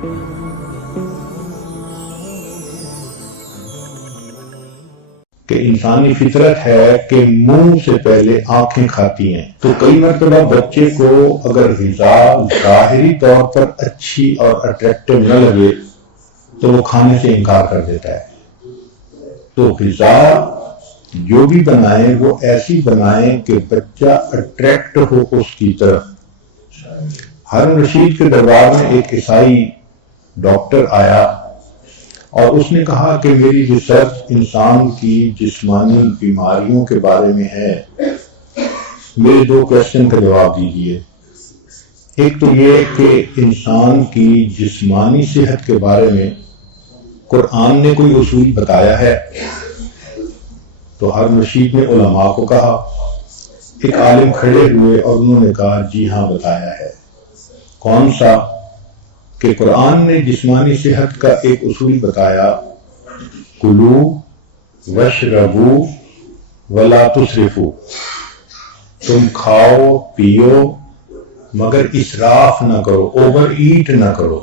کہ انسانی فطرت ہے کہ منہ سے پہلے آنکھیں کھاتی ہیں، تو کئی مرتبہ بچے کو اگر غذا ظاہری طور پر اچھی اور اٹریکٹیو نہ لگے تو وہ کھانے سے انکار کر دیتا ہے۔ تو غذا جو بھی بنائیں وہ ایسی بنائیں کہ بچہ اٹریکٹ ہو اس کی طرف۔ ہارون رشید کے دربار میں ایک عیسائی ڈاکٹر آیا اور اس نے کہا کہ میری ریسرچ انسان کی جسمانی بیماریوں کے بارے میں ہے، میرے 2 کویسچن کا جواب دیجیے۔ ایک تو یہ کہ انسان کی جسمانی صحت کے بارے میں قرآن نے کوئی اصول بتایا ہے؟ تو ہارون رشید نے علماء کو کہا، ایک عالم کھڑے ہوئے اور انہوں نے کہا جی ہاں بتایا ہے۔ کون سا؟ کہ قرآن نے جسمانی صحت کا ایک اصول بتایا، کلو واشربو ولا تسرفو، تم کھاؤ پیو مگر اسراف نہ کرو، اوور ایٹ نہ کرو۔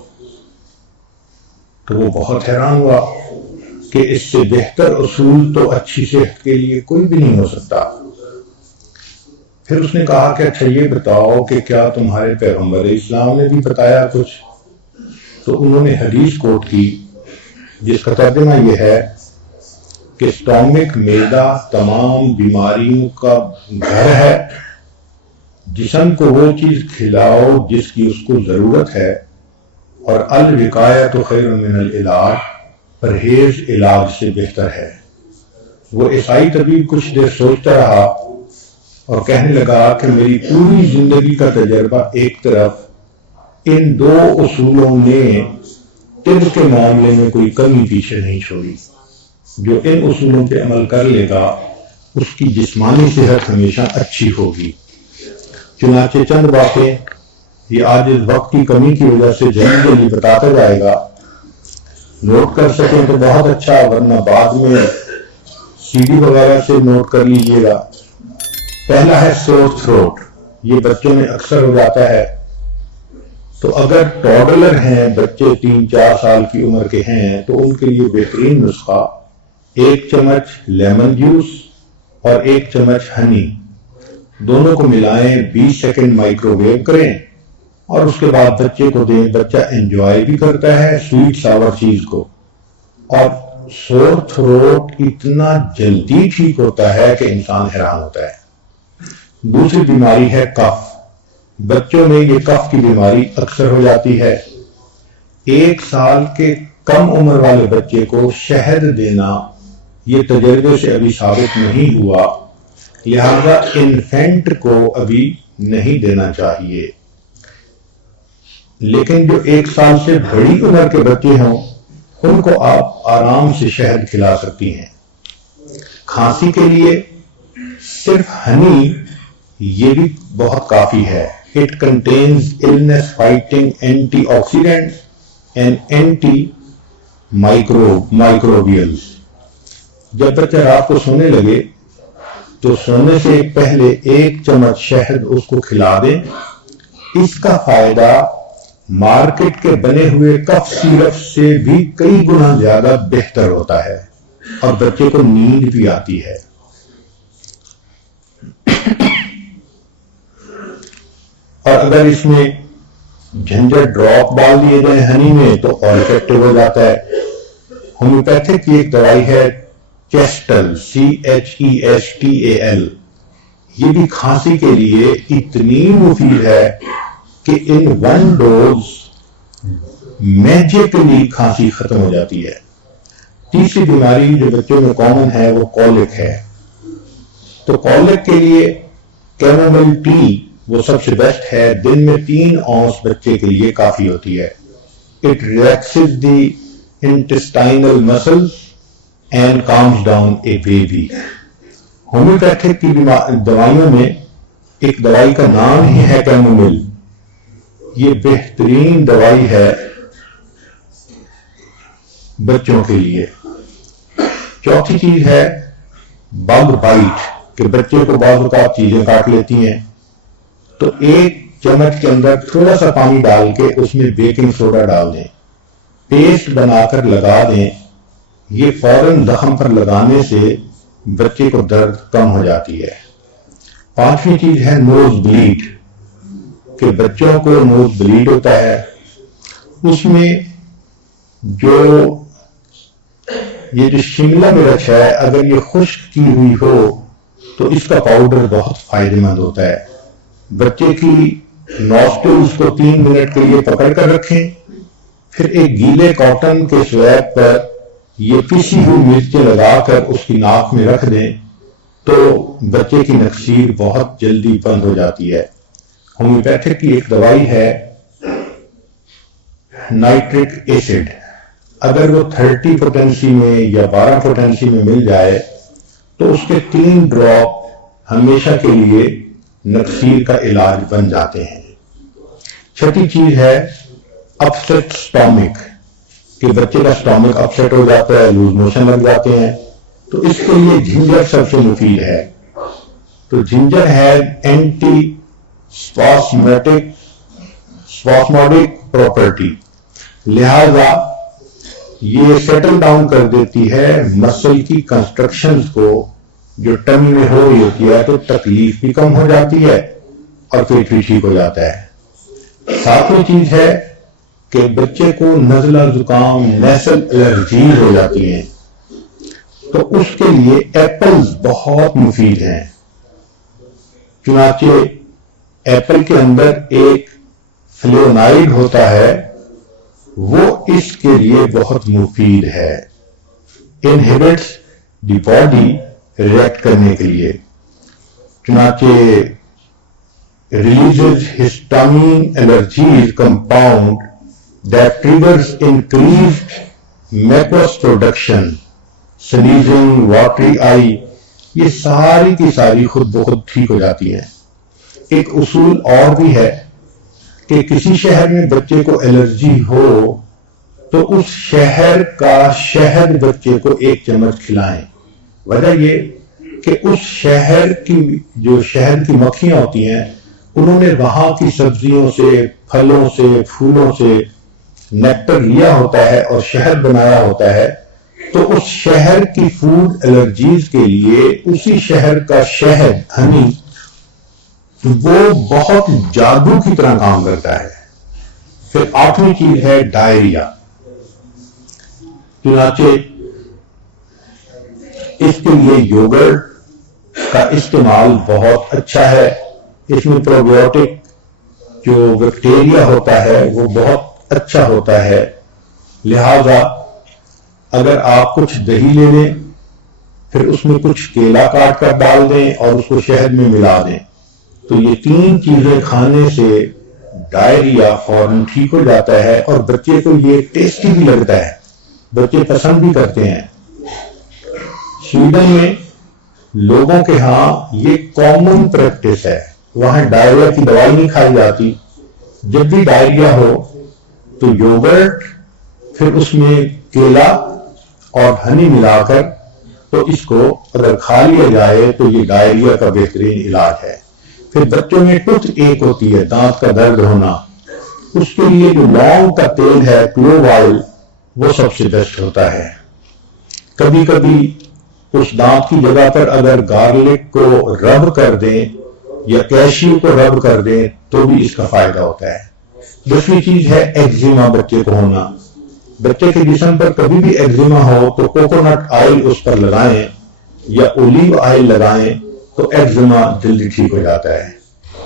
تو وہ بہت حیران ہوا کہ اس سے بہتر اصول تو اچھی صحت کے لیے کوئی بھی نہیں ہو سکتا۔ پھر اس نے کہا کہ اچھا یہ بتاؤ کہ کیا تمہارے پیغمبر اسلام نے بھی بتایا کچھ؟ تو انہوں نے حدیث کوٹ کی جس کا ترجمہ یہ ہے کہ سٹامک معدہ تمام بیماریوں کا گھر ہے، جسم کو وہ چیز کھلاؤ جس کی اس کو ضرورت ہے، اور الوقایۃ خیر من العلاج، پرہیز علاج سے بہتر ہے۔ وہ عیسائی طبیب کچھ دیر سوچتا رہا اور کہنے لگا کہ میری پوری زندگی کا تجربہ ایک طرف، ان 2 اصولوں نے طب کے معاملے میں کوئی کمی پیچھے نہیں چھوڑی۔ جو ان اصولوں پہ عمل کر لے گا اس کی جسمانی صحت ہمیشہ اچھی ہوگی۔ چنانچہ چند باتیں یہ آج اس وقت کی کمی کی وجہ سے جلدی جلدی بتاتا جائے گا، نوٹ کر سکیں تو بہت اچھا، ورنہ بعد میں سی ڈی وغیرہ سے نوٹ کر لیجئے گا۔ پہلا ہے سور تھروٹ، یہ بچوں میں اکثر ہو جاتا ہے۔ تو اگر ٹوڈلر ہیں، بچے 3-4 سال کی عمر کے ہیں، تو ان کے لیے بہترین نسخہ 1 چمچ لیمن جوس اور 1 چمچ ہنی، دونوں کو ملائیں، 20 سیکنڈ مائکرو ویو کریں اور اس کے بعد بچے کو دیں۔ بچہ انجوائے بھی کرتا ہے سویٹ ساور چیز کو، اور سور تھروٹ اتنا جلدی ٹھیک ہوتا ہے کہ انسان حیران ہوتا ہے۔ دوسری بیماری ہے کف۔ بچوں میں یہ کف کی بیماری اکثر ہو جاتی ہے۔ 1 سال کے کم عمر والے بچے کو شہد دینا یہ تجربے سے ابھی ثابت نہیں ہوا، لہذا انفینٹ کو ابھی نہیں دینا چاہیے۔ لیکن جو 1 سال سے بڑی عمر کے بچے ہوں ان کو آپ آرام سے شہد کھلا سکتی ہیں۔ کھانسی کے لیے صرف ہنی یہ بھی بہت کافی ہے۔ It contains illness fighting antioxidants and antimicrobials۔ جب بچہ رات کو سونے لگے تو سونے سے پہلے 1 چمچ شہد اس کو کھلا دیں۔ اس کا فائدہ مارکیٹ کے بنے ہوئے کف سیرپ سے بھی کئی گنا زیادہ بہتر ہوتا ہے اور بچے کو نیند بھی آتی ہے۔ اور اگر اس میں جھنجر ڈراپ ڈال دیے جائیں ہنی میں تو اور افیکٹو ہو جاتا ہے۔ ہومیوپیتھک کی ایک دوائی ہے چیسٹل، CHESTAL، یہ بھی کھانسی کے لیے اتنی مفید ہے کہ ان 1 ڈوز میجیکلی کھانسی ختم ہو جاتی ہے۔ تیسری بیماری جو بچوں میں کامن ہے وہ کولک ہے۔ تو کولک کے لیے کیمومائل ٹی وہ سب سے بیسٹ ہے۔ دن میں 3 اونس بچے کے لیے کافی ہوتی ہے۔ It relaxes the intestinal muscles and calms down a baby۔ Homeopathic کی دوائیوں میں ایک دوائی کا نام ہی ہے کیمومائل، یہ بہترین دوائی ہے بچوں کے لیے۔ چوتھی چیز ہے بگ بائٹ، کہ بچے کو بعض اوقات چیزیں کاٹ لیتی ہیں، تو 1 چمچ کے اندر تھوڑا سا پانی ڈال کے اس میں بیکنگ سوڈا ڈال دیں پیسٹ بنا کر لگا دیں، یہ فوراً زخم پر لگانے سے بچے کو درد کم ہو جاتی ہے۔ پانچویں چیز ہے نوز بلیڈ، کہ بچوں کو نوز بلیڈ ہوتا ہے، اس میں یہ جو شملہ مرچ ہے اگر یہ خشک کی ہوئی ہو تو اس کا پاؤڈر بہت فائدہ مند ہوتا ہے۔ بچے کی نوسٹلز کو 3 منٹ کے لیے پکڑ کر رکھیں، پھر ایک گیلے کاٹن کے سویب پر یہ پیسی ہوئی مرچیں لگا کر اس کی ناک میں رکھ دیں تو بچے کی نکسیر بہت جلدی بند ہو جاتی ہے۔ ہومیوپیتھک کی ایک دوائی ہے نائٹرک ایسڈ، اگر وہ 30 پوٹینسی میں یا 12 پوٹینسی میں مل جائے تو اس کے 3 ڈراپ ہمیشہ کے لیے نکسیر کا علاج بن جاتے ہیں۔ چھٹی چیز ہے اپسیٹ سٹامک، کہ بچے کا سٹامک اپسیٹ ہو جاتا ہے، لوز موشن لگ جاتے ہیں، تو اس کے لیے جنجر سب سے مفید ہے۔ تو جنجر ہے اینٹی اسپاسموڈک پراپرٹی، لہذا یہ سیٹل ڈاؤن کر دیتی ہے مسل کی کنسٹرکشنز کو جو ٹمی میں ہو رہی ہوتی ہے، تو تکلیف بھی کم ہو جاتی ہے اور پیٹ بھی ٹھیک ہو جاتا ہے۔ ساتویں چیز ہے کہ بچے کو نزلہ زکام نیسل الرجیز ہو جاتی ہیں، تو اس کے لیے ایپلز بہت مفید ہیں۔ چنانچہ ایپل کے اندر ایک فلیونائڈ ہوتا ہے، وہ اس کے لیے بہت مفید ہے، انہیبٹس دی باڈی ریئیکٹ کرنے کے لیے۔ چنانچہ releases histamine allergies compound that triggers increased mucus production, sneezing, watery eye، یہ ساری کی ساری خود بخود ٹھیک ہو جاتی ہیں۔ ایک اصول اور بھی ہے کہ کسی شہر میں بچے کو الرجی ہو تو اس شہر کا شہد بچے کو 1 چمچ کھلائیں۔ وجہ یہ کہ اس شہر کی جو شہد کی مکھیاں ہوتی ہیں انہوں نے وہاں کی سبزیوں سے، پھلوں سے، پھولوں سے نیکٹر لیا ہوتا ہے اور شہد بنایا ہوتا ہے، تو اس شہر کی فوڈ الرجیز کے لیے اسی شہر کا شہد، ہنی، وہ بہت جادو کی طرح کام کرتا ہے۔ پھر 8ویں چیز ہے ڈائریا، چنانچہ اس کے لیے یوگرٹ کا استعمال بہت اچھا ہے، اس میں پروبیوٹک جو بیکٹیریا ہوتا ہے وہ بہت اچھا ہوتا ہے، لہذا اگر آپ کچھ دہی لے لیں، پھر اس میں کچھ کیلا کاٹ کر ڈال دیں اور اس کو شہد میں ملا دیں، تو یہ 3 چیزیں کھانے سے ڈائریا فوراً ٹھیک ہو جاتا ہے، اور بچے کو یہ ٹیسٹی بھی لگتا ہے، بچے پسند بھی کرتے ہیں۔ سویڈن میں لوگوں کے ہاں یہ کامن پریکٹس ہے، وہاں ڈائریا کی دوائی نہیں کھائی جاتی، جب بھی ڈائریا ہو تو یوگرٹ، پھر اس میں کیلا اور ہنی ملا کر تو اس کو اگر کھا لیا جائے تو یہ ڈائریا کا بہترین علاج ہے۔ پھر بچوں میں ٹوتھ ایک ہوتی ہے، دانت کا درد ہونا، اس کے لیے جو لونگ کا تیل ہے، کلوو آئل، وہ سب سے بیسٹ ہوتا ہے۔ کبھی کبھی اس دانت کی جگہ پر اگر گارلک کو رب کر دیں یا کیشیو کو رب کر دیں تو بھی اس کا فائدہ ہوتا ہے۔ 10ویں چیز ہے ایگزیما بچے کو ہونا، بچے کے جسم پر کبھی بھی ایگزیما ہو تو کوکونٹ آئل اس پر لگائیں یا اولیو آئل لگائیں تو ایگزیما جلدی ٹھیک ہو جاتا ہے۔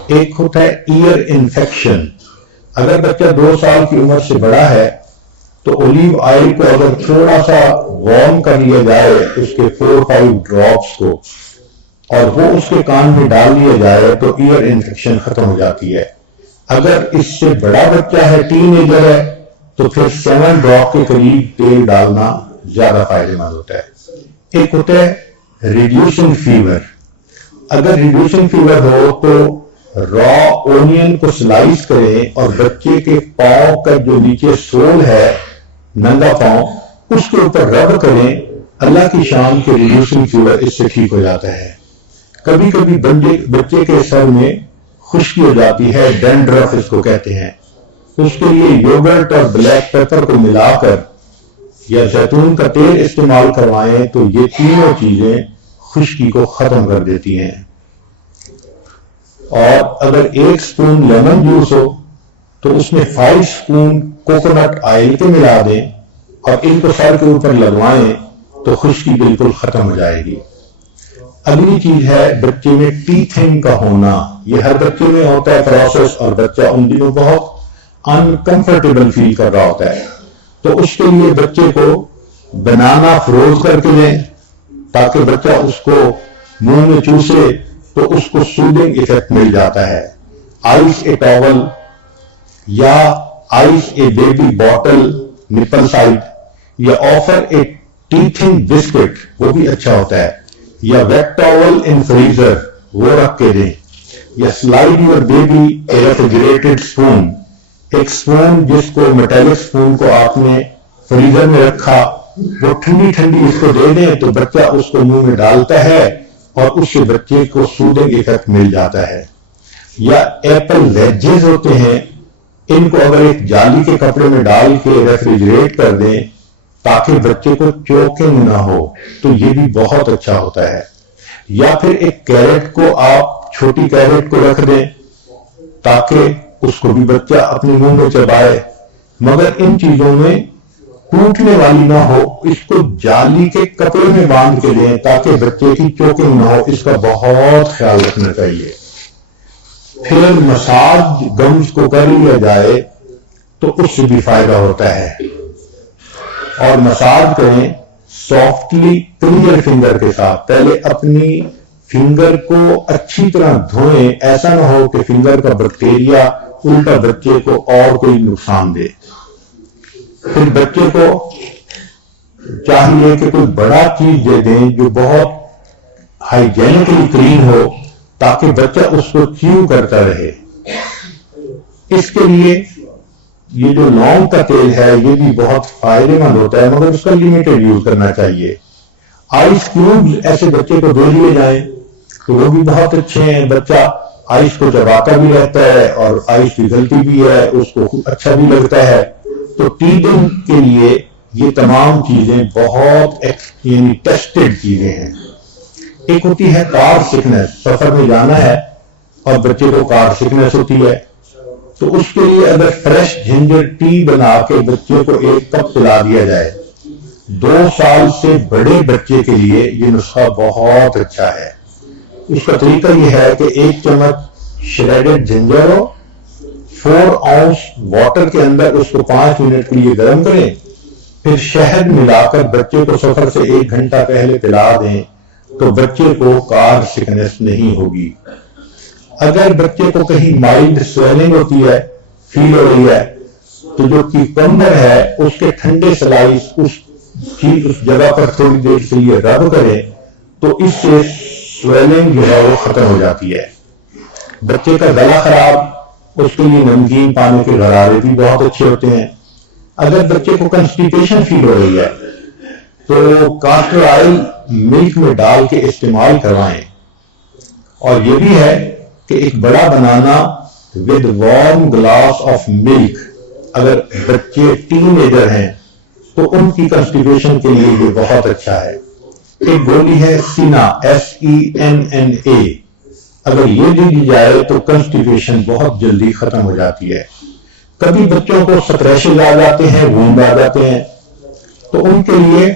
ایک ہوتا ہے ایئر انفیکشن، اگر بچہ 2 سال کی عمر سے بڑا ہے تو اولیو آئل کو اگر تھوڑا سا وارم کر لیا جائے اس کے 4-5 ڈراپس کو اور وہ اس کے کان میں ڈال دیا جائے تو ایئر انفیکشن ختم ہو جاتی ہے۔ اگر اس سے بڑا بچہ ہے، ٹین ایجر ہے، تو پھر 7 ڈراپ کے قریب تیل ڈالنا زیادہ فائدہ مند ہوتا ہے۔ ایک ہوتا ہے ریڈیوسنگ فیور، اگر ریڈیوسنگ فیور ہو تو را اونین کو سلائس کریں اور بچے کے پاؤں کا جو نیچے سول ہے، ننگا پاؤں، اس کے اوپر رب کریں، اللہ کی شان کے ریڈیوسنگ فیور اس سے ٹھیک ہو جاتا ہے۔ کبھی کبھی بچے کے سر میں خشکی ہو جاتی ہے، ڈینڈرف اس کو کہتے ہیں، تو اس کے لیے یوگرٹ اور بلیک پیپر کو ملا کر یا زیتون کا تیل استعمال کروائیں تو یہ تینوں چیزیں خشکی کو ختم کر دیتی ہیں. اور اگر 1 سپون لیمن جوس ہو تو اس میں 5 سپون کوکونٹ آئل کے ملا دیں اور ان کو سر کے اوپر لگوائیں تو خشکی بالکل ختم ہو جائے گی. اگلی چیز ہے بچے میں ٹیتھنگ کا ہونا. یہ ہر بچے میں ہوتا ہے پروسیس، اور بچہ ان دنوں بہت انکمفرٹیبل فیل کر رہا ہوتا ہے. تو اس کے لیے بچے کو بنانا فروز کر کے دیں تاکہ بچہ اس کو منہ میں چوسے تو اس کو سودنگ ایفیکٹ مل جاتا ہے. آئس اے ٹاول یا ice a baby bottle nipple side یا آفر اے ٹیتھنگ بسکٹ، وہ بھی اچھا ہوتا ہے. یا ویٹ ٹاول ان فریزر، وہ رکھ کے دیں. یا slide your baby a refrigerated spoon, ایک اسپون جس کو میٹیلک اسپون کو آپ نے فریزر میں رکھا، وہ ٹھنڈی ٹھنڈی اس کو دے دیں تو بچہ اس کو منہ میں ڈالتا ہے اور اس سے بچے کو سودنگ ایفیکٹ مل جاتا ہے. یا ایپل ویجز ہوتے ہیں، ان کو اگر ایک جالی کے کپڑے میں ڈال کے ریفریجریٹ کر دیں تاکہ بچے کو چوکنگ نہ ہو تو یہ بھی بہت اچھا ہوتا ہے. یا پھر ایک کیرٹ کو آپ چھوٹی کیرٹ کو رکھ دیں تاکہ اس کو بھی بچہ اپنے منہ میں چبائے، مگر ان چیزوں میں ٹوٹنے والی نہ ہو. اس کو جالی کے کپڑے میں باندھ کے دیں تاکہ بچے کی چوکنگ نہ ہو. اس کا بہت خیال رکھنا چاہیے. پھر مساج گمز کو کر لیا جائے تو اس سے بھی فائدہ ہوتا ہے. اور مساج کریں سافٹلی کلیئر فنگر کے ساتھ. پہلے اپنی فنگر کو اچھی طرح دھوئیں، ایسا نہ ہو کہ فنگر کا بیکٹیریا الٹا بچے کو اور کوئی نقصان دے. پھر بچے کو چاہیے کہ کوئی بڑا چیز دے دیں جو بہت ہائیجینکلی کلین ہو تاکہ بچہ اس کو چیو کرتا رہے. اس کے لیے یہ جو لونگ کا تیل ہے یہ بھی بہت فائدے مند ہوتا ہے، مگر اس کا لمیٹڈ یوز کرنا چاہیے. آئس کیوبز ایسے بچے کو دے دیے جائیں تو وہ بھی بہت اچھے ہیں. بچہ آئس کو چباتا بھی رہتا ہے اور آئس پگھلتی بھی ہے، اس کو اچھا بھی لگتا ہے. تو ٹیتھنگ کے لیے یہ تمام چیزیں بہت یعنی ٹیسٹڈ چیزیں ہیں. ایک ہوتی ہے کار سکنس، سفر میں جانا ہے اور بچے کو کار سکنس ہوتی ہے تو اس کے لیے اگر فریش جنجر ٹی بنا کے بچے کو 1 کپ پلا دیا جائے، 2 سال سے بڑے بچے کے لیے یہ نسخہ بہت اچھا ہے. اس کا طریقہ یہ ہے کہ 1 چمچ شریڈڈ جنجر ہو، 4 اونس واٹر کے اندر اس کو 5 منٹ کے لیے گرم کریں، پھر شہد ملا کر بچے کو سفر سے 1 گھنٹہ پہلے پلا دیں تو بچے کو کار سکنس نہیں ہوگی. اگر بچے کو کہیں مائلڈ سویلنگ ہوتی ہے، فیل ہو رہی ہے، تو جو کیوکمبر ہے اس کے ٹھنڈے سلائس اس جگہ پر تھوڑی دیر کے لیے رب کریں تو اس سے سویلنگ جو ہے وہ ختم ہو جاتی ہے. بچے کا گلا خراب، اس کے لیے نمکین پانی کے غرارے بھی بہت اچھے ہوتے ہیں. اگر بچے کو کنسٹیپیشن فیل ہو رہی ہے تو کاسٹر آئل ملک میں ڈال کے استعمال کروائیں. اور یہ بھی ہے کہ ایک بڑا banana with warm glass of milk, اگر بچے ٹین ایجر ہیں تو ان کی کنسٹیپیشن کے لیے یہ بہت اچھا ہے. ایک گولی ہے سینا، SENNA، اگر یہ دی جائے تو کنسٹیپیشن بہت جلدی ختم ہو جاتی ہے. کبھی بچوں کو سکریشز آ جاتے ہیں، وونڈ آ جاتے ہیں، تو ان کے لیے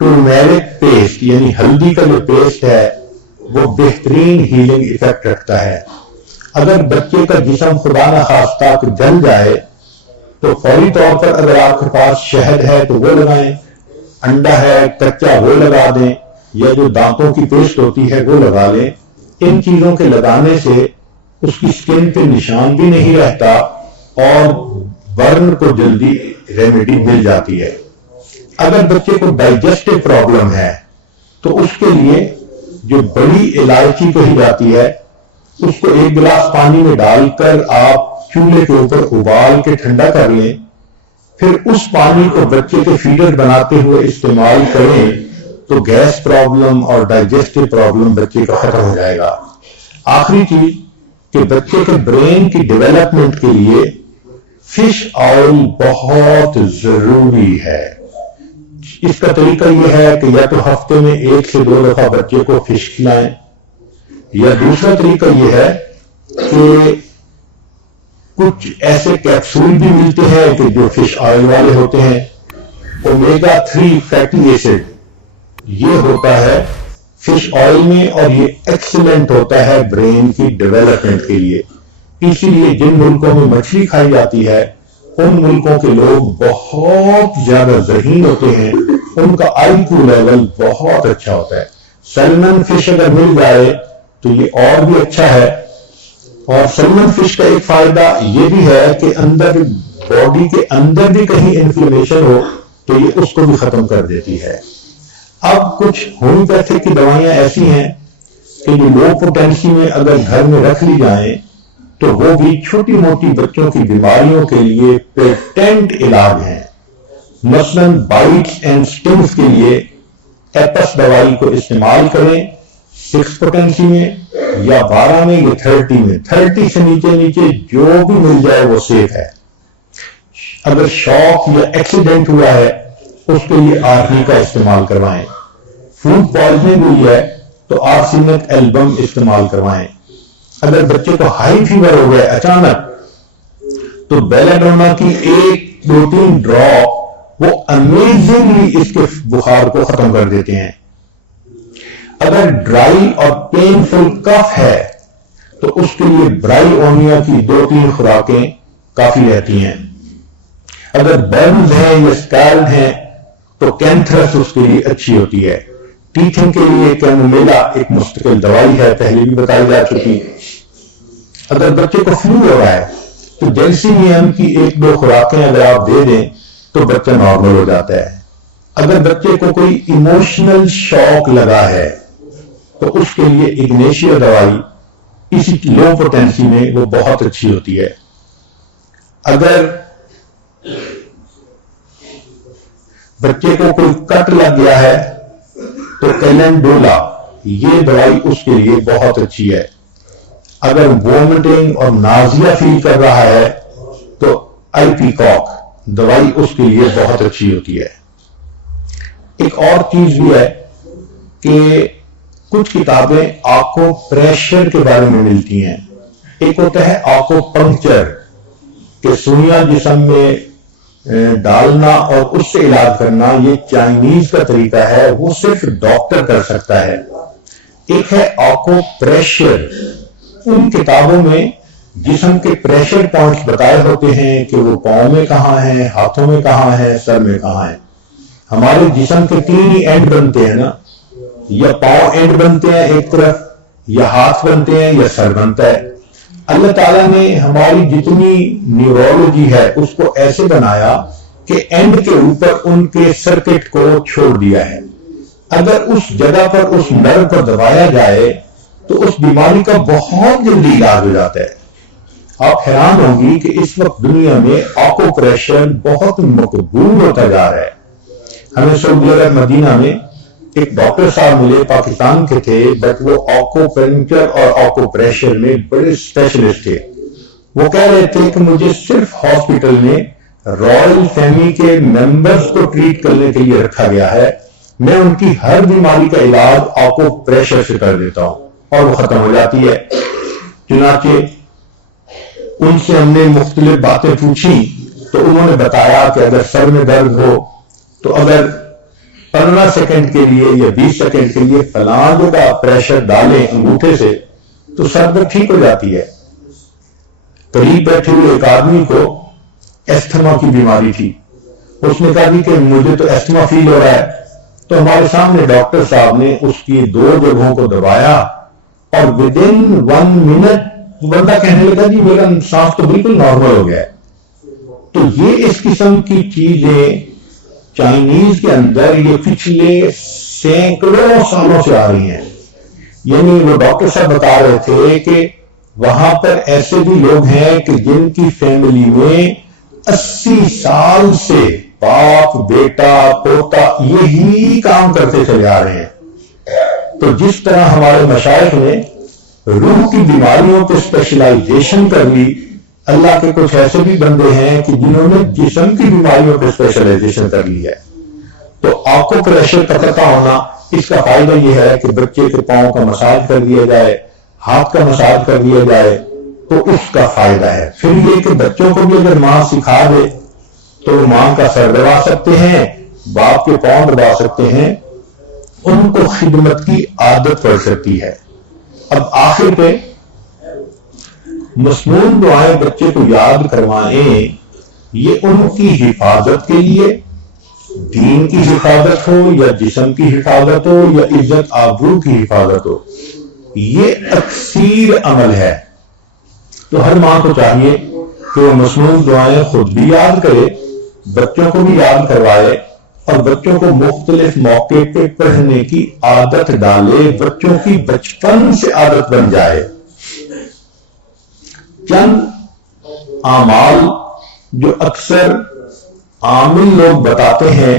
ٹرمیرک پیسٹ یعنی ہلدی کا جو پیسٹ ہے وہ بہترین ہیلنگ ایفیکٹ رکھتا ہے. اگر بچے کا جسم خدا نخواستہ جل جائے تو فوری طور پر اگر آپ کے پاس شہد ہے تو وہ لگائیں، انڈا ہے کچا وہ لگا دیں، یا جو دانتوں کی پیسٹ ہوتی ہے وہ لگا لیں. ان چیزوں کے لگانے سے اس کی سکن پہ نشان بھی نہیں رہتا اور برن کو جلدی ریمیڈی مل جاتی ہے. اگر بچے کو ڈائجسٹو پرابلم ہے تو اس کے لیے جو بڑی الائچی کہی جاتی ہے اس کو 1 گلاس پانی میں ڈال کر آپ چولہے کے اوپر ابال کے ٹھنڈا کر لیں، پھر اس پانی کو بچے کے فیڈر بناتے ہوئے استعمال کریں تو گیس پرابلم اور ڈائجسٹو پرابلم بچے کا ختم ہو جائے گا. آخری چیز کہ بچے کے برین کی ڈیولپمنٹ کے لیے فش آئل بہت ضروری ہے. اس کا طریقہ یہ ہے کہ یا تو ہفتے میں 1 سے 2 دفعہ بچے کو فش کھلائیں، یا دوسرا طریقہ یہ ہے کہ کچھ ایسے کیپسول بھی ملتے ہیں کہ جو فش آئل والے ہوتے ہیں. اومیگا 3 فیٹی ایسڈ یہ ہوتا ہے فش آئل میں، اور یہ ایکسیلنٹ ہوتا ہے برین کی ڈیولپمنٹ کے لیے. اسی لیے جن ملکوں میں مچھلی کھائی جاتی ہے ان ملکوں کے لوگ بہت زیادہ ذہین ہوتے ہیں، ان کا آئی کیو لیول بہت اچھا ہوتا ہے. سیلمن فش اگر مل جائے تو یہ اور بھی اچھا ہے. اور سیلمن فش کا ایک فائدہ یہ بھی ہے کہ اندر باڈی کے اندر بھی کہیں انفلیمیشن ہو تو یہ اس کو بھی ختم کر دیتی ہے. اب کچھ ہومیوپیتھک کی دوائیاں ایسی ہیں کہ جو لو پوٹینسی میں اگر گھر میں رکھ لی جائیں تو وہ بھی چھوٹی موٹی بچوں کی بیماریوں کے لیے پیٹنٹ علاج ہیں. مثلا بائٹس اینڈ سٹنگز کے لیے ایپس دوائی کو استعمال کریں 6 پوٹینسی میں یا 12 میں یا 30 میں. 30 سے نیچے جو بھی مل جائے وہ سیف ہے. اگر شوق یا ایکسیڈنٹ ہوا ہے اس کے لیے آرٹی کا استعمال کروائیں. فوڈ پوائزننگ ہوئی ہے تو آرسینک ایلبم استعمال کروائیں. اگر بچے کو ہائی فیور ہو گیا اچانک تو بیلاڈونا کی 1-2-3 ڈراپ وہ امیزنگلی اس کے بخار کو ختم کر دیتے ہیں. اگر ڈرائی اور پینفل کف ہے تو اس کے لیے برائی اونیا کی 2-3 خوراکیں کافی رہتی ہیں. اگر برنز ہیں یا اسکالڈ ہیں تو کینتھرس اس کے لیے اچھی ہوتی ہے. ٹیتھنگ کے لیے کینومیلا ایک مستقل دوائی ہے، پہلے بھی بتائی جا چکی. اگر بچے کو فلو ہو رہا ہے تو جینسینیم کی 1-2 خوراکیں اگر آپ دے دیں تو بچہ نارمل ہو جاتا ہے. اگر بچے کو کوئی ایموشنل شوق لگا ہے تو اس کے لیے اگنیشیا دوائی اسی لو پوٹینسی میں وہ بہت اچھی ہوتی ہے. اگر بچے کو کوئی کٹ لگ گیا ہے تو کیلنڈولا یہ دوائی اس کے لیے بہت اچھی ہے. اگر وومٹنگ اور نازیا فیل کر رہا ہے تو آئی پی کاک دوائی اس کے لیے بہت اچھی ہوتی ہے. ایک اور چیز بھی ہے کہ کچھ کتابیں آکو پریشر کے بارے میں ملتی ہیں. ایک ہوتا ہے آکو پنکچر کہ سوئیاں جسم میں ڈالنا اور اس سے علاج کرنا، یہ چائنیز کا طریقہ ہے، وہ صرف ڈاکٹر کر سکتا ہے. ایک ہے آکو پریشر. ان کتابوں میں جسم کے پریشر پوائنٹس بتائے ہوتے ہیں کہ وہ پاؤں میں کہاں ہیں، ہاتھوں میں کہاں ہیں، سر میں کہاں ہیں. ہمارے جسم کے 3 ہی اینڈ بنتے ہیں نا، یا پاؤں اینڈ بنتے ہیں ایک طرف، یا ہاتھ بنتے ہیں، یا سر بنتا ہے. اللہ تعالیٰ نے ہماری جتنی نیورولوجی ہے اس کو ایسے بنایا کہ اینڈ کے اوپر ان کے سرکٹ کو چھوڑ دیا ہے. اگر اس جگہ پر اس نرو کو دبایا جائے تو اس بیماری کا بہت جلدی علاج ہو جاتا ہے. آپ حیران ہوں گی کہ اس وقت دنیا میں آکو پریشر بہت مقبول ہوتا جا رہا ہے. ہمیں سعودی عرب مدینہ میں ایک ڈاکٹر صاحب ملے، پاکستان کے تھے، بٹ وہ آکو پنکچر اور آکو پریشر میں بڑے اسپیشلسٹ تھے. وہ کہہ رہے تھے کہ مجھے صرف ہاسپٹل میں رائل فیملی کے ممبرز کو ٹریٹ کرنے کے لیے رکھا گیا ہے. میں ان کی ہر بیماری کا علاج آکو پریشر سے کر دیتا ہوں اور وہ ختم ہو جاتی ہے. چنانچہ ان سے ہم نے مختلف باتیں پوچھی تو انہوں نے بتایا کہ اگر سر میں درد ہو تو اگر 15 سیکنڈ کے لیے یا 20 سیکنڈ کے لیے فلاں جگہ پریشر ڈالیں انگوٹھے سے تو سر درد ٹھیک ہو جاتی ہے. قریب بیٹھے ہوئے ایک آدمی کو ایستھما کی بیماری تھی. اس نے کہا کہ مجھے تو ایستھما فیل ہو رہا ہے. تو ہمارے سامنے ڈاکٹر صاحب نے اس کی 2 جگہوں کو دبایا اور ودن 1 منٹ بندہ کہنے لگا جی میرا سانس تو بالکل نارمل ہو گیا ہے. تو یہ اس قسم کی چیزیں چائنیز کے اندر یہ پچھلے سینکڑوں سالوں سے آ رہی ہیں. یعنی وہ ڈاکٹر صاحب بتا رہے تھے کہ وہاں پر ایسے بھی لوگ ہیں کہ جن کی فیملی میں 80 سال سے باپ بیٹا پوتا یہی کام کرتے چلے آ رہے ہیں. تو جس طرح ہمارے مشائخ نے روح کی بیماریوں پہ اسپیشلائزیشن کر لی اللہ کے کچھ ایسے بھی بندے ہیں کہ جنہوں نے جسم کی بیماریوں پہ اسپیشلائزیشن کر لی ہے، تو آنکھوں پریشر کا پتہ ہونا، اس کا فائدہ یہ ہے کہ بچے کے پاؤں کا مساج کر دیا جائے، ہاتھ کا مساج کر دیا جائے، تو اس کا فائدہ ہے۔ پھر یہ کہ بچوں کو بھی اگر ماں سکھا دے تو وہ ماں کا سر دبا سکتے ہیں، باپ کے پاؤں دبا سکتے ہیں، ان کو خدمت کی عادت پڑ سکتی ہے۔ اب آخر پہ مسنون دعائیں بچے کو یاد کروائیں، یہ ان کی حفاظت کے لیے، دین کی حفاظت ہو یا جسم کی حفاظت ہو یا عزت آبرو کی حفاظت ہو، یہ اکثیر عمل ہے۔ تو ہر ماں کو چاہیے کہ وہ مسنون دعائیں خود بھی یاد کرے، بچوں کو بھی یاد کروائے، اور بچوں کو مختلف موقع پہ پڑھنے کی عادت ڈالے، بچوں کی بچپن سے عادت بن جائے۔ چند اعمال جو اکثر عامل لوگ بتاتے ہیں،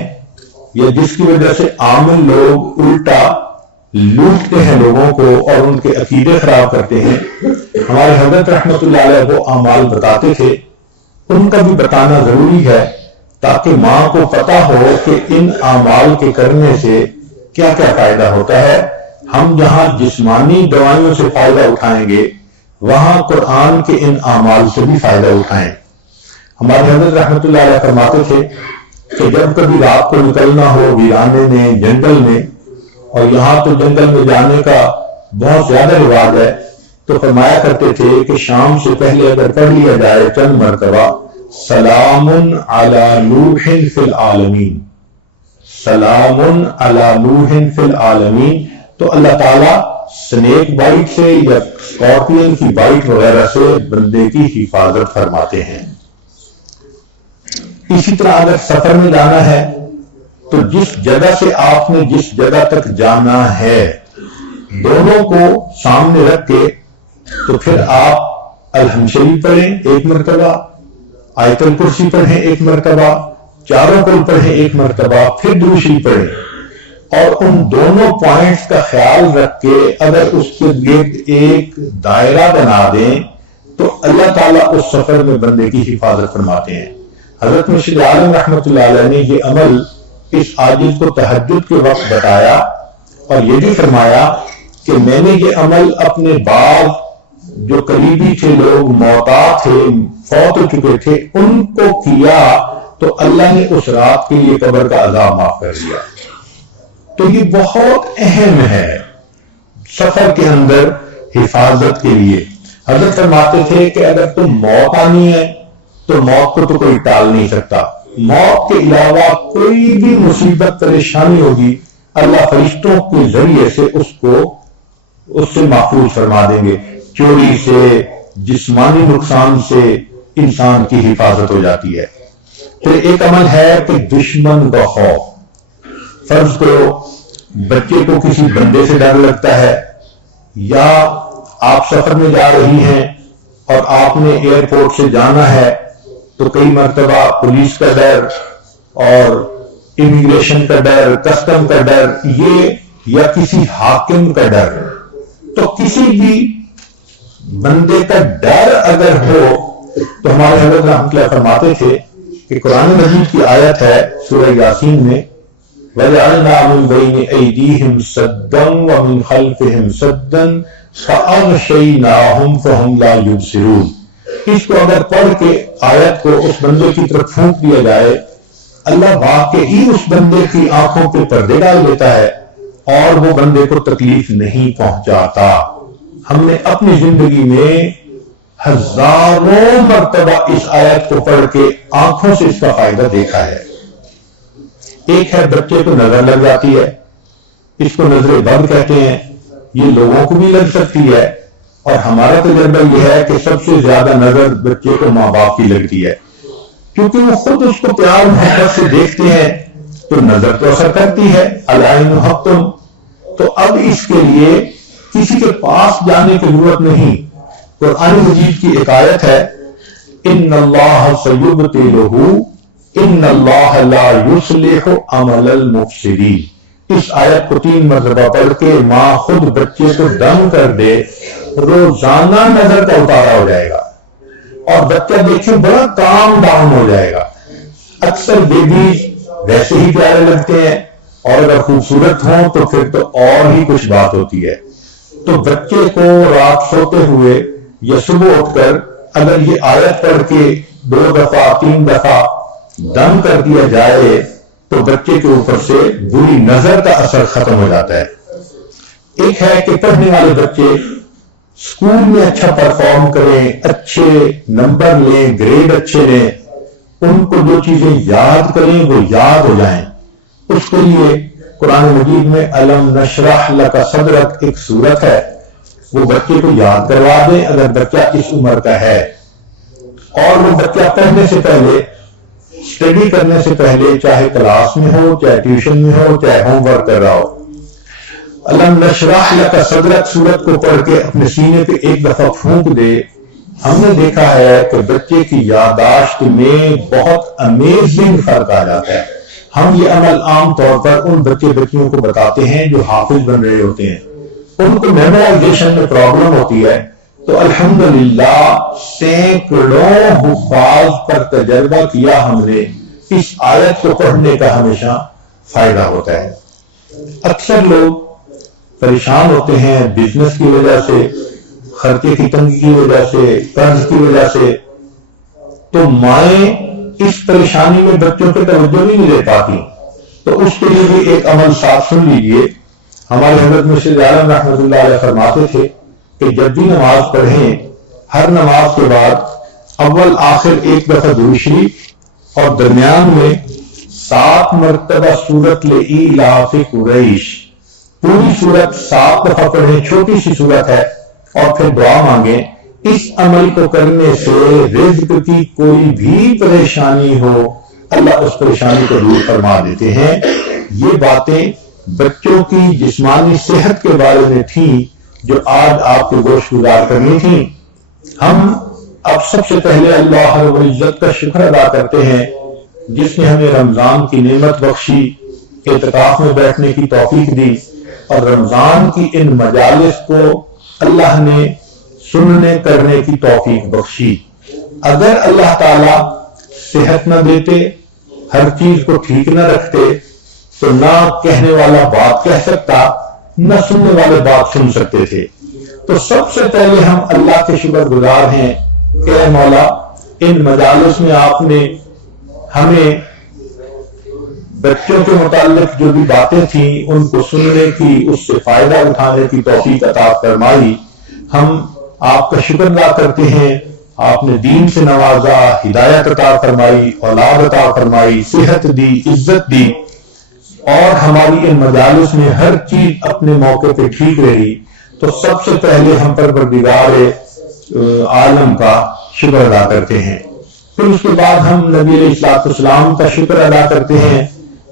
یا جس کی وجہ سے عامل لوگ الٹا لوٹتے ہیں لوگوں کو اور ان کے عقیدے خراب کرتے ہیں، ہمارے حضرت رحمت اللہ علیہ وہ اعمال بتاتے تھے، ان کا بھی بتانا ضروری ہے تاکہ ماں کو پتہ ہو کہ ان اعمال کے کرنے سے کیا کیا فائدہ ہوتا ہے۔ ہم جہاں جسمانی دوائیوں سے فائدہ اٹھائیں گے، وہاں قرآن کے ان اعمال سے بھی فائدہ اٹھائیں۔ ہمارے حضرت رحمت اللہ علیہ فرماتے تھے کہ جب کبھی رات کو نکلنا ہو ویرانے میں، جنگل میں، اور یہاں تو جنگل میں جانے کا بہت زیادہ رواج ہے، تو فرمایا کرتے تھے کہ شام سے پہلے اگر پڑھ لیا جائے چند مرتبہ سلام علی نوح فی العالمین، سلام علی نوح فی العالمین، تو اللہ تعالیٰ سنیک بائٹ سے یا اسکارپین کی بائٹ وغیرہ سے بندے کی حفاظت فرماتے ہیں۔ اسی طرح اگر سفر میں جانا ہے تو جس جگہ سے آپ نے جس جگہ تک جانا ہے، دونوں کو سامنے رکھ کے تو پھر آپ الحمد شریف پڑھیں ایک مرتبہ، آیت الکرسی پڑھیں ایک مرتبہ، چاروں کل پڑھیں ایک مرتبہ، پھر درود شریف پڑھیں، اور ان دونوں پوائنٹس کا خیال رکھ کے اگر اس کے گرد ایک دائرہ بنا دیں تو اللہ تعالیٰ اس سفر میں بندے کی حفاظت فرماتے ہیں۔ حضرت مرشد عالم رحمت اللہ علیہ نے یہ عمل اس عاجز کو تہجد کے وقت بتایا، اور یہ بھی فرمایا کہ میں نے یہ عمل اپنے بعض جو قریبی تھے، لوگ موتا تھے، فوت ہو چکے تھے، ان کو کیا تو اللہ نے اس رات کے لیے قبر کا عذاب معاف کر دیا۔ تو یہ بہت اہم ہے سفر کے اندر حفاظت کے لیے۔ حضرت فرماتے تھے کہ اگر تم موت آنی ہے تو موت کو تو کوئی ٹال نہیں سکتا، موت کے علاوہ کوئی بھی مصیبت پریشانی ہوگی اللہ فرشتوں کے ذریعے سے اس سے محفوظ فرما دیں گے۔ چوری سے، جسمانی نقصان سے انسان کی حفاظت ہو جاتی ہے۔ پھر ایک عمل ہے کہ دشمن کا خوف۔ فرض کرو بچے کو کسی بندے سے ڈر لگتا ہے، یا آپ سفر میں جا رہی ہیں اور آپ نے ایئرپورٹ سے جانا ہے تو کئی مرتبہ پولیس کا ڈر اور امیگریشن کا ڈر، کسٹم کا ڈر، یہ یا کسی حاکم کا ڈر، تو کسی بھی بندے کا ڈر اگر ہو تو ہمارے حضرت رحمۃ اللہ فرماتے تھے کہ قرآن مجید کی آیت ہے سورہ یاسین میں، وَجَعَلْنَا مِن بَيْنِ أَيْدِيهِمْ سَدًّا وَمِنْ خَلْفِهِمْ سَدًّا فَأَغْشَيْنَاهُمْ فَهُمْ لَا يُبْصِرُونَ۔ اس کو اگر پڑھ کے آیت کو اس بندے کی طرف پھونک دیا جائے، اللہ واقعی اس بندے کی آنکھوں پہ پردے ڈال دیتا ہے اور وہ بندے کو تکلیف نہیں پہنچاتا۔ ہم نے اپنی زندگی میں ہزاروں مرتبہ اس آیت کو پڑھ کے آنکھوں سے اس کا فائدہ دیکھا ہے۔ ایک ہے بچے کو نظر لگ جاتی ہے، اس کو نظر بد کہتے ہیں، یہ لوگوں کو بھی لگ سکتی ہے، اور ہمارا تجربہ یہ ہے کہ سب سے زیادہ نظر بچے کو ماں باپ کی لگتی ہے، کیونکہ وہ خود اس کو پیار محبت سے دیکھتے ہیں، تو نظر تو اثر کرتی ہے، العین حق۔ تو اب اس کے لیے کسی کے پاس جانے کی ضرورت نہیں۔ قرآن مجید کی ایک آیت ہے، ان اللہ سیبطلہ ان اللہ لا یصلح عمل المفسدین۔ اس آیت کو 3 مرتبہ پڑھ کے ماں خود بچے کو دم کر دے، روزانہ نظر کا اتارا ہو جائے گا۔ اور بچہ دیکھیں بڑا کام ڈاؤن ہو جائے گا. اکثر بیبیز ویسے ہی پیارے لگتے ہیں اور اگر خوبصورت ہوں تو پھر تو اور ہی کچھ بات ہوتی ہے. تو بچے کو رات سوتے ہوئے یا صبح اٹھ کر اگر یہ آیت پڑھ کے 2 دفعہ 3 دفعہ دم کر دیا جائے تو بچے کے اوپر سے بری نظر کا اثر ختم ہو جاتا ہے. ایک ہے کہ پڑھنے والے بچے اسکول میں اچھا پرفارم کریں، اچھے نمبر لیں، گریڈ اچھے لیں، ان کو جو چیزیں یاد کریں وہ یاد ہو جائیں. اس کے لیے قرآن مجید میں الم نشرح لک صدرک ایک سورت ہے، وہ بچے کو یاد کروا دیں اگر بچہ اس عمر کا ہے. اور وہ بچہ پڑھنے سے پہلے، اسٹڈی کرنے سے پہلے، چاہے کلاس میں ہو، چاہے ٹیوشن میں ہو، چاہے ہوم ورک کر رہا ہو، الم نشرح لک صدرک سورت کو پڑھ کے اپنے سینے پہ ایک دفعہ پھونک دے. ہم نے دیکھا ہے کہ بچے کی یادداشت میں بہت امیزنگ فرق آ جاتا ہے. ہم یہ عمل عام طور پر ان بچیوں کو بتاتے ہیں جو حافظ بن رہے ہوتے ہیں، ان کو میمورائزیشن میں پرابلم ہوتی ہے. تو الحمدللہ سینکڑوں حفاظ پر تجربہ کیا ہم نے، اس آیت کو پڑھنے کا ہمیشہ فائدہ ہوتا ہے. اکثر لوگ پریشان ہوتے ہیں بزنس کی وجہ سے، خرچے کی تنگی کی وجہ سے، قرض کی وجہ سے، تو مائیں اس پریشانی میں بچوں پہ توجہ نہیں دے پاتی. تو اس کے لیے بھی ایک عمل ساتھ سن لیجئے. ہمارے حضرت مرشد عالم رحمۃ اللہ علیہ فرماتے تھے کہ جب بھی نماز پڑھیں، ہر نماز کے بعد اول آخر ایک دفعہ درود شریف اور درمیان میں 7 مرتبہ سورت لإیلاف قریش، پوری سورت 7 دفعہ پڑھیں، چھوٹی سی سورت ہے، اور پھر دعا مانگیں. اس عمل کو کرنے سے رزق کی کوئی بھی پریشانی ہو اللہ اس پریشانی کو دور فرما دیتے ہیں. یہ باتیں بچوں کی جسمانی صحت کے بارے میں تھیں جو آج آپ کو گوش گزار کرنی تھیں. ہم اب سب سے پہلے اللہ رب العزت کا شکر ادا کرتے ہیں جس نے ہمیں رمضان کی نعمت بخشی، اعتکاف میں بیٹھنے کی توفیق دی، اور رمضان کی ان مجالس کو اللہ نے سننے کرنے کی توفیق بخشی. اگر اللہ تعالی صحت نہ دیتے، ہر چیز کو ٹھیک نہ رکھتے، تو نہ کہنے والا بات کہہ سکتا، نہ سننے والے بات سن سکتے تھے. تو سب سے پہلے ہم اللہ کے شکر گزار ہیں کہ اے مولا، ان مجالس میں آپ نے ہمیں بچوں کے متعلق جو بھی باتیں تھیں ان کو سننے کی، اس سے فائدہ اٹھانے کی توفیق عطا فرمائی. ہم آپ کا شکر ادا کرتے ہیں، آپ نے دین سے نوازا، ہدایت عطا فرمائی، اولاد عطا فرمائی، صحت دی، عزت دی، اور ہماری ان مجالس میں ہر چیز اپنے موقع پہ ٹھیک رہی. تو سب سے پہلے ہم پروردگار عالم کا شکر ادا کرتے ہیں. پھر اس کے بعد ہم نبی علیہ السلام کا شکر ادا کرتے ہیں،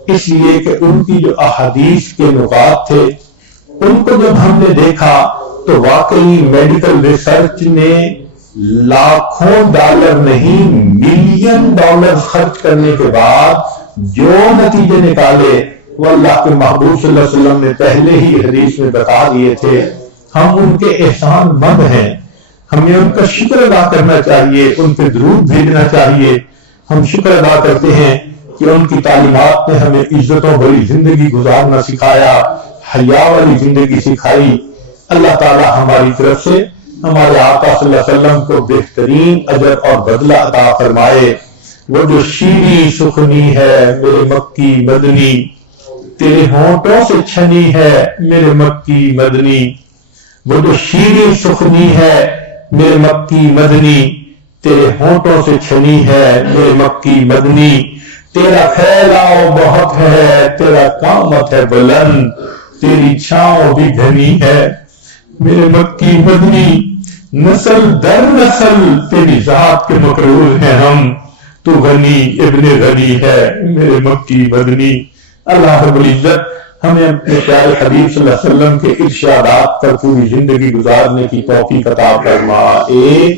اس لیے کہ ان کی جو احادیث کے نکات تھے ان کو جب ہم نے دیکھا تو واقعی میڈیکل ریسرچ نے لاکھوں ڈالر نہیں ملین ڈالر خرچ کرنے کے بعد جو نتیجے نکالے وہ اللہ کے محبوب صلی اللہ علیہ وسلم نے پہلے ہی حدیث میں بتا دیے تھے. ہم ان کے احسان مند ہیں، ہمیں ان کا شکر ادا کرنا چاہیے، ان پہ درود بھیجنا چاہیے. ہم شکر ادا کرتے ہیں کہ ان کی تعلیمات نے ہمیں عزتوں بڑی زندگی گزارنا سکھایا، حیا والی زندگی سکھائی. اللہ تعالی ہماری طرف سے ہمارے آقا صلی اللہ علیہ وسلم کو بہترین اجر اور بدلہ عطا فرمائے. وہ جو شیریں سخنی ہے میرے مکی مدنی، تیرے ہونٹوں سے چھنی ہے میرے مکی مدنی. وہ جو شیریں سخنی ہے میرے مکی مدنی، تیرے ہونٹوں سے چھنی ہے میرے مکی مدنی. تیرا پھیلاؤ بہت ہے، تیرا قامت ہے بلند، تیری چھاؤں بھی گھنی ہے میرے مکی مدنی. نسل در نسل تیری ذات کے مقرور ہیں ہم، تو غنی ابن غنی ہے میرے مکی مدنی. اللہ رب العزت ہمیں اپنے پیارے حبیب صلی اللہ علیہ وسلم کے ارشادات پر پوری زندگی گزارنے کی توفیق عطا فرمائے.